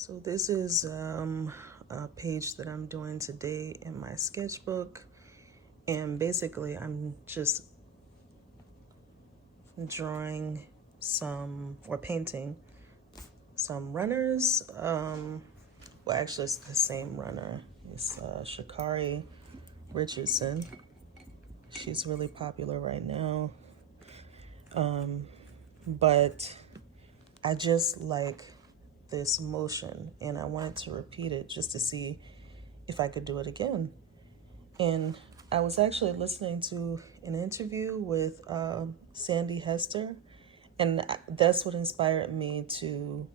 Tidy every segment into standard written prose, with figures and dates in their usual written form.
So this is a page that I'm doing today in my sketchbook, and basically I'm just drawing some, or painting some runners. Well, actually it's the same runner. It's Sha'Carri Richardson. She's really popular right now. But I just like this motion, and I wanted to repeat it just to see if I could do it again. And I was actually listening to an interview with Sandi Hester, and that's what inspired me to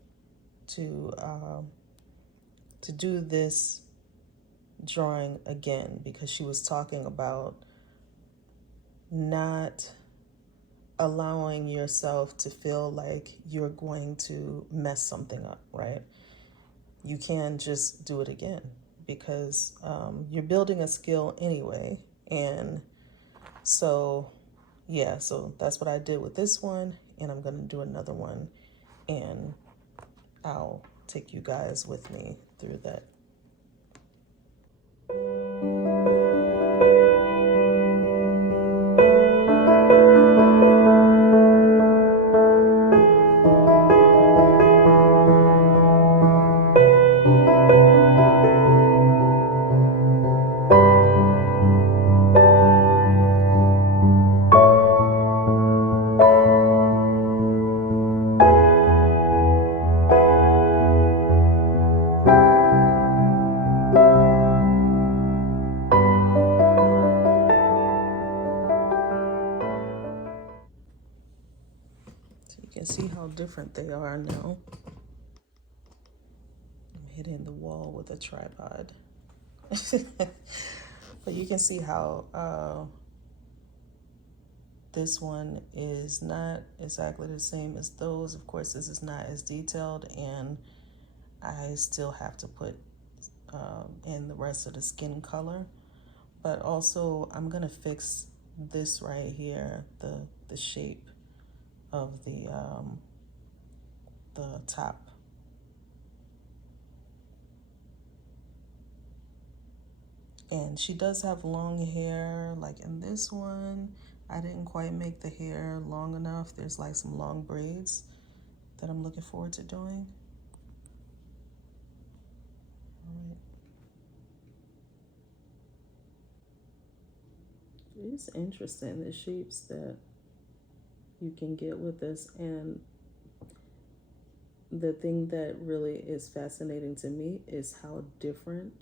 do this drawing again, because she was talking about not allowing yourself to feel like you're going to mess something up, right? You can just do it again, because you're building a skill anyway. And so, yeah, so that's what I did with this one, and I'm going to do another one, and I'll take you guys with me through that. So you can see how different they are now. I'm hitting the wall with a tripod. But you can see how this one is not exactly the same as those. Of course, this is not as detailed, and I still have to put in the rest of the skin color. But also, I'm gonna fix this right here, the shape of the top. And she does have long hair, like in this one. I didn't quite make the hair long enough. There's like some long braids that I'm looking forward to doing. All right. It's interesting, the shapes that you can get with this. And the thing that really is fascinating to me is how different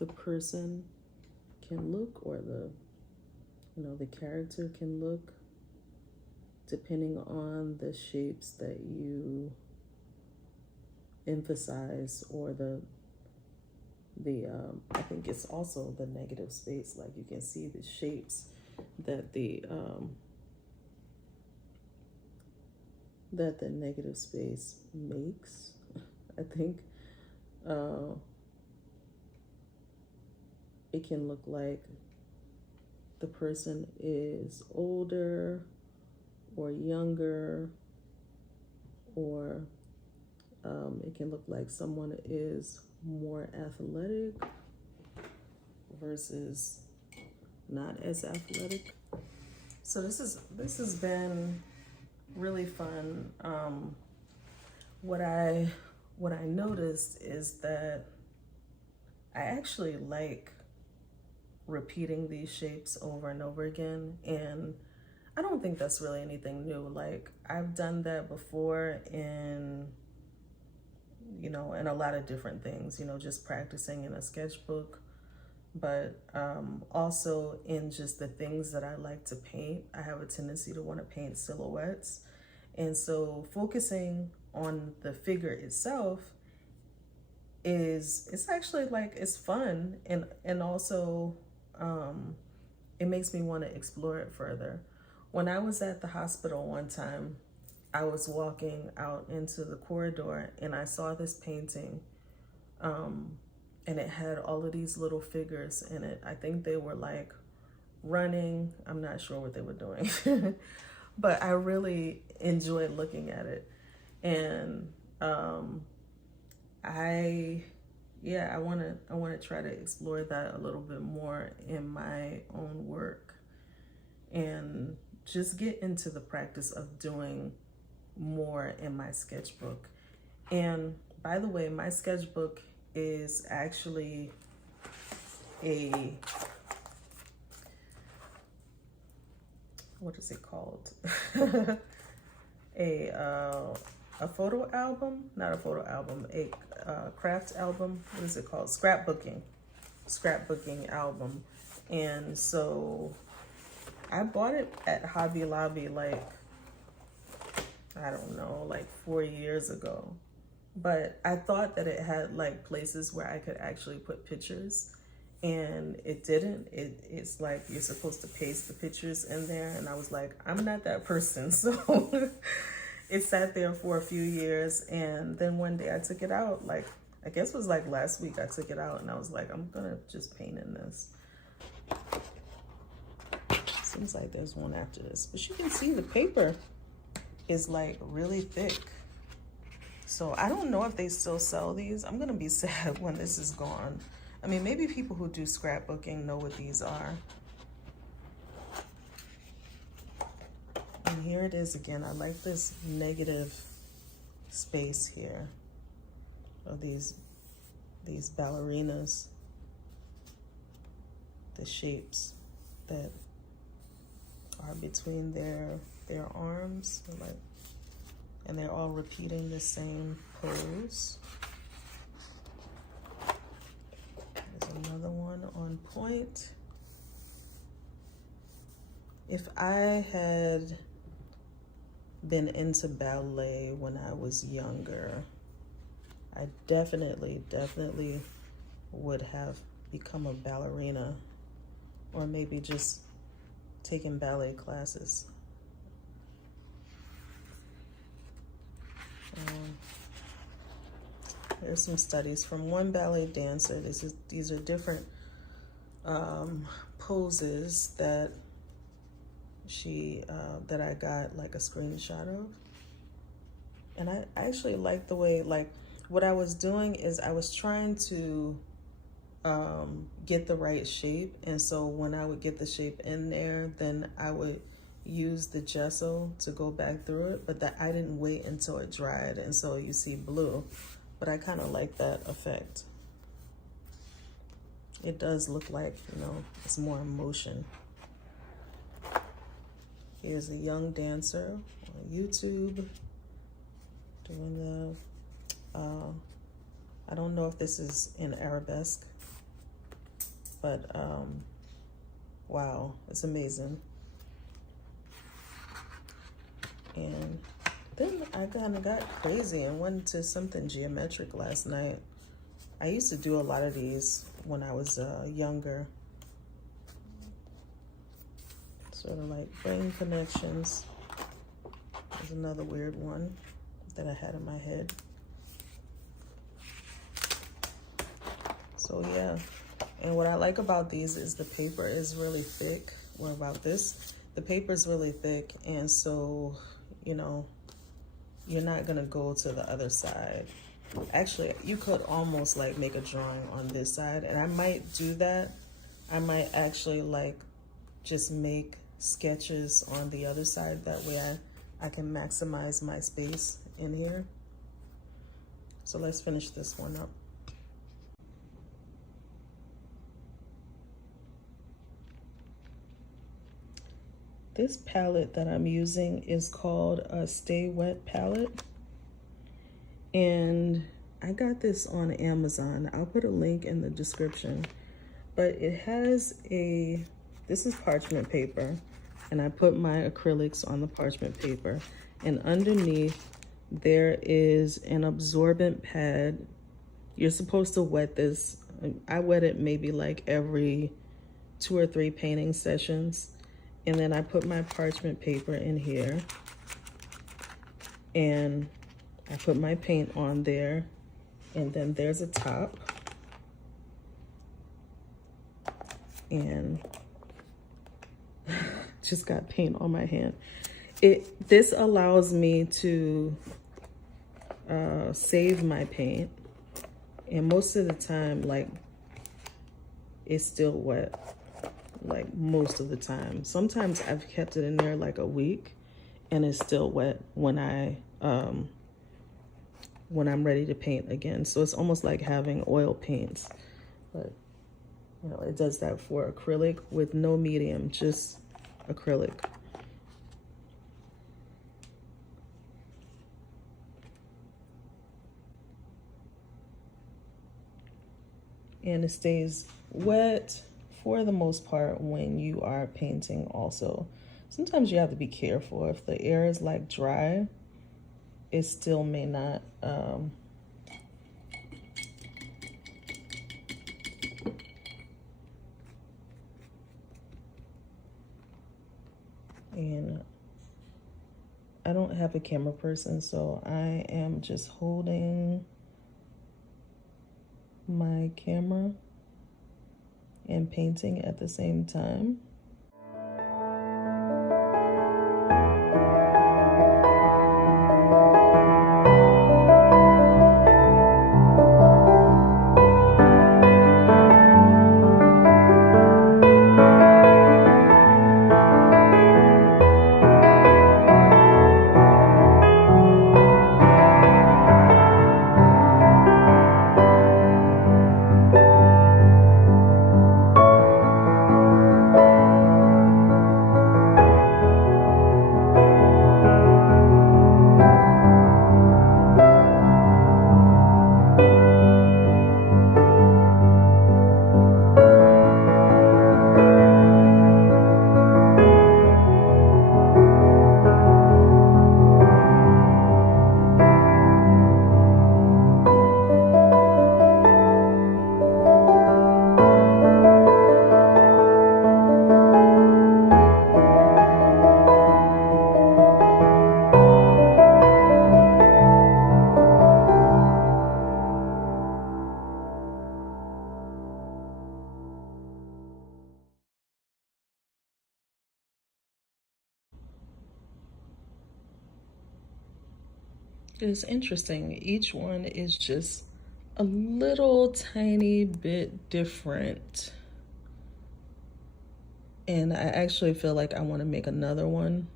the person can look, or the character can look, depending on the shapes that you emphasize, or the I think it's also the negative space. Like, you can see the shapes that the negative space makes. I think it can look like the person is older or younger, or it can look like someone is more athletic versus not as athletic. So this has been really fun. What I noticed is that I actually like repeating these shapes over and over again, and I don't think that's really anything new. Like, I've done that before in a lot of different things, just practicing in a sketchbook, but also in just the things that I like to paint. I have a tendency to want to paint silhouettes, and so focusing on the figure itself it's actually, like, it's fun, and also it makes me want to explore it further. When I was at the hospital one time, I was walking out into the corridor, and I saw this painting, and it had all of these little figures in it. I think they were like running. I'm not sure what they were doing. but I really enjoyed looking at it. And I want to try to explore that a little bit more in my own work and just get into the practice of doing more in my sketchbook. And by the way, my sketchbook is actually what is it called? A photo album, not a photo album, a craft album. What is it called? Scrapbooking album. And so I bought it at Hobby Lobby like, I don't know, like 4 years ago. But I thought that it had like places where I could actually put pictures, and it didn't. It's like you're supposed to paste the pictures in there, and I was like, I'm not that person. So it sat there for a few years, and then one day I took it out, like, I guess it was like last week I took it out, and I was like, I'm gonna just paint in this. Seems like there's one after this, but you can see the paper is like really thick. So I don't know if they still sell these. I'm gonna be sad when this is gone. I mean, maybe people who do scrapbooking know what these are. And here it is again. I like this negative space here of these ballerinas, the shapes that are between their arms, like, and they're all repeating the same pose. There's another one on point. If I had been into ballet when I was younger, I definitely would have become a ballerina, or maybe just taken ballet classes. There's some studies from one ballet dancer. These are different poses that that I got like a screenshot of, and I actually like the way, like, what I was doing is I was trying to get the right shape, and so when I would get the shape in there, then I would use the gesso to go back through it, but that I didn't wait until it dried, and so you see blue. But I kind of like that effect. It does look like, you know, it's more emotion. Here's a young dancer on YouTube doing the, I don't know if this is in arabesque, but wow, it's amazing. And then I kind of got crazy and went to something geometric last night. I used to do a lot of these when I was younger. Sort of like brain connections. There's another weird one that I had in my head. So yeah, and what I like about these is the paper is really thick. What about this? The paper is really thick, and so, you know, you're not gonna go to the other side. Actually, you could almost like make a drawing on this side, and I might do that. I might actually like just make sketches on the other side. That way I can maximize my space in here. So let's finish this one up. This palette that I'm using is called a Stay Wet palette. And I got this on Amazon. I'll put a link in the description. But it has this is parchment paper. And I put my acrylics on the parchment paper. And underneath, there is an absorbent pad. You're supposed to wet this. I wet it maybe like every 2 or 3 painting sessions. And then I put my parchment paper in here, and I put my paint on there, and then there's a top, and just got paint on my hand. This allows me to save my paint, and most of the time, like, it's still wet, like most of the time. Sometimes I've kept it in there like a week and it's still wet when I'm ready to paint again. So it's almost like having oil paints, but you know, it does that for acrylic with no medium, just acrylic. And it stays wet for the most part when you are painting also. Sometimes you have to be careful. If the air is like dry, it still may not and I don't have a camera person, so I am just holding my camera and painting at the same time. It's interesting. Each one is just a little tiny bit different. And I actually feel like I want to make another one.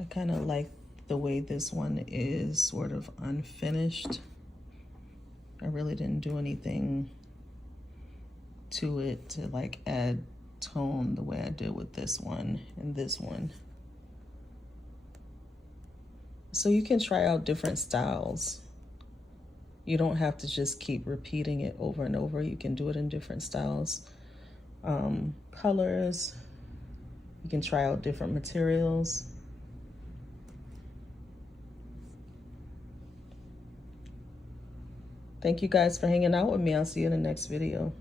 I kind of like the way this one is sort of unfinished. I really didn't do anything to it to like add tone the way I did with this one and this one. So you can try out different styles. You don't have to just keep repeating it over and over. You can do it in different styles. Colors. You can try out different materials. Thank you guys for hanging out with me. I'll see you in the next video.